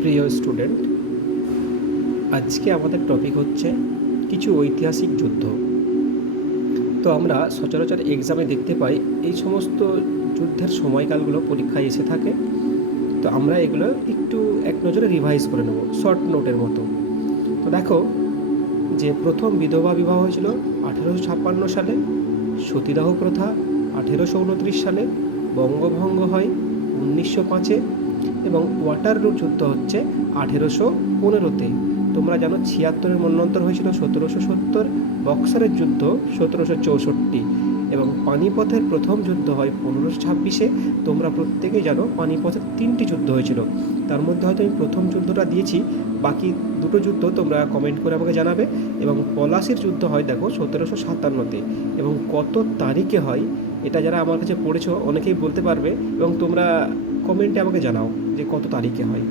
প্রিয় স্টুডেন্ট, আজকে আমাদের টপিক হচ্ছে কিছু ঐতিহাসিক যুদ্ধ। তো আমরা সচরাচর এক্সামে দেখতে পাই, এই সমস্ত যুদ্ধের সময়কালগুলো পরীক্ষায় এসে থাকে। তো আমরা এগুলো একটু এক নজরে রিভাইজ করে নেব শর্ট নোটের মতো। তো দেখো, যে প্রথম বিধবা বিবাহ হয়েছিল আঠেরোশো ছাপ্পান্ন সালে, সতীদাহ প্রথা আঠেরোশো উনত্রিশ সালে, বঙ্গভঙ্গ হয় উনিশশো পাঁচে এবং ওয়াটারলু যুদ্ধ হচ্ছে আঠেরোশো পনেরোতে। তোমরা জানো ছিয়াত্তরের মন্বন্তর হয়েছিল সতেরোশো সত্তর, বক্সারের যুদ্ধ সতেরোশো চৌষট্টি এবং পানিপথের প্রথম যুদ্ধ হয় পনেরোশো ছাব্বিশে। তোমরা প্রত্যেকেই জানো পানিপথের তিনটি যুদ্ধ হয়েছিল। তার মধ্যে হয়তো আমি প্রথম যুদ্ধটা দিয়েছি, বাকি দুটো যুদ্ধ তোমরা কমেন্ট করে আমাকে জানাবে। এবং পলাশির যুদ্ধ হয় দেখো সতেরোশো সাতান্নতে এবং কত তারিখে হয় এটা যারা আমার কাছে পড়েছো, অনেকেই বলতে পারবে এবং তোমরা কমেন্টে আমাকে জানাও যে কত তারিখে হয়।